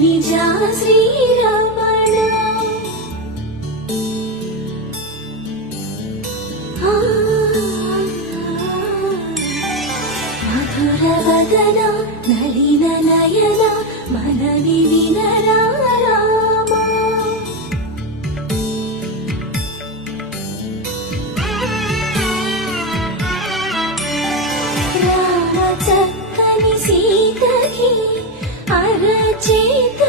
నిజా శ్రీరమణ మధుర వదన నలిన నయన మనవి వినరా రామా రామ చక్కని సీతకి అరచేత